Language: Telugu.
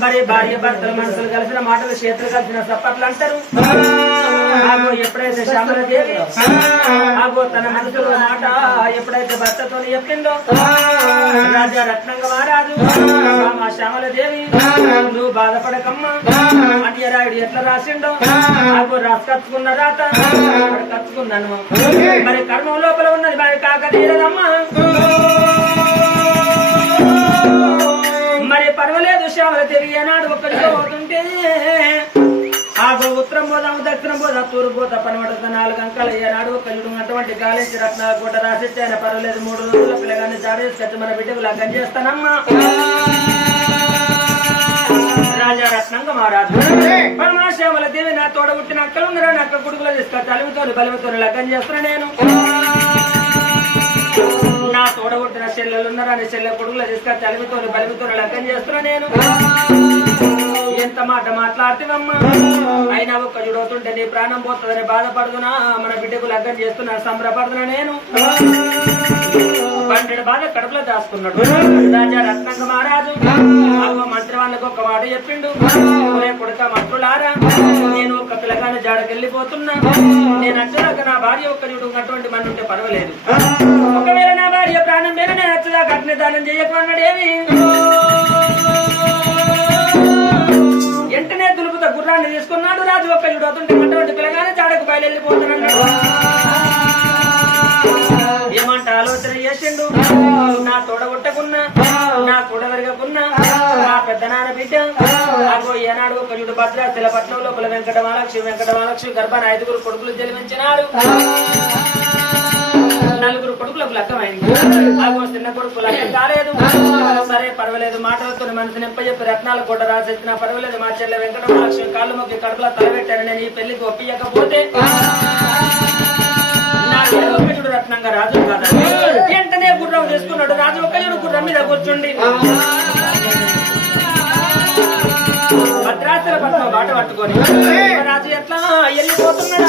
మరి భార్య భర్తలు మనసులు కలిసిన మాటలు చేతులు కలిసిన సప్పట్లు అంటారు. ఆగో ఎప్పుడైతే శ్యామలదేవి ఆగో తన మనసులో మాట ఎప్పుడైతే భర్తతో చెప్పిందో రాజా రత్నంగ మహారాజు మా శ్యామలదేవి నువ్వు బాధపడకమ్మా అన్యరాయుడు ఎట్లా రాసిండో ఆగో రాసుకచ్చుకున్న రాత కచ్చుకున్నాను. మరి కర్మం లోపల ఉన్నది మరి కాక తీరదమ్మా. మరి పర్వాలేదు శ్యామలదేవి ఏనాడు ఒక్కడితో పోతుంటే ఆగో ఉత్తరం పోదాము దక్షిణం పోదా తూరు పోతా పనబడతా 4 అంకాలు ఏనాడు ఒకళ్ళు అటువంటి గాలించి రత్నాల పూట రాసిచ్చి ఆయన పర్వాలేదు 3 రోజుల పిల్లగాన్ని జాడేసుకొచ్చి మన బిడ్డకు లగ్గం చేస్తానమ్మా. రాజా రత్నంగ మహారాజు పరమా శ్యామలదేవి నా తోడ పుట్టిన అక్కలు ఉన్నారా నా అక్క కొడుకులో తీసుకొచ్చి అలుగుతోని బలిమితో లగ్గం చేస్తున్నా నేను. నా తోడ పుట్టిన చెల్లెలు ఉన్నారా నీ చెల్లె కొడుకులో తీసుకొచ్చి అలుగుతోని బలిమితో లగ్గం చేస్తున్నా నేను. ఎంత మాట మాట్లాడుతున్నామ్మా అయినా ఒక్క చూడవుతుంటే నీ ప్రాణం పోతుందని బాధపడుతున్నా మన బిడ్డకు లగ్గం చేస్తున్నా సంబరపడుతున్నా నేను. 12 బాధ కడుపులో దాచుకున్నాడు రాజా రత్నంగ మహారాజు. మంత్రి వాళ్ళకు ఒక మాట చెప్పిండు, కొడుక మంత్రులారా నేను ఒక పిల్లగాని జాడకెళ్ళిపోతున్నా. నేను అచ్చదాకా నా భార్య ఒక్క చూడు అటువంటి మన ఉంటే పర్వాలేదు, ఒకవేళ నా భార్య ప్రాణం మీద నేను అచ్చదాకా అగ్నిదానం చేయకమన్నాడేమి. వెంటనే దులుపుతో గుర్రాన్ని తీసుకున్నాడు రాజు. ఒక్క చూడవుతుంటే అటువంటి పిల్లగానే జాడకు బయలుపోతానన్నాడు. ఏమంట ఆలోచన చేసిండు, నా తోడ కొట్టకున్నా నా తోడ వెరగకున్నా నా పెద్ద నాన్న బిడ్డ ఆగో ఏనాడు ఒకయుడు భద్రాచల పట్నం లోపల వెంకట మహాలక్ష్మి గర్భాన 5 కొడుకులు జన్మించినాడు. 4 కొడుకులకు లగ్గమైంది. ఆగో చిన్న కొడుకు లగ్గం కాలేదు. సరే పర్వాలేదు, మాటలతో మనసు నింపజెప్పి రత్నాల కోట రాసెత్తినా పర్వాలేదు, మా చెల్లె వెంకట మహాలక్ష్మి కాళ్ళు మొక్కి కడుపులో తలబెట్టాను, నేను ఈ పెళ్లికి ఒప్పియకపోతే నా ఒకయుడు రత్నంగా రాజు కదా. వెంటనే గుర్రం తీసుకున్నాడు రాజు. ఒకయుడు గుర్రం మీద కూర్చుండి భద్రాచల పట్నం బాట పట్టుకొని రాజు ఎట్లా వెళ్ళిపోతున్నాడు.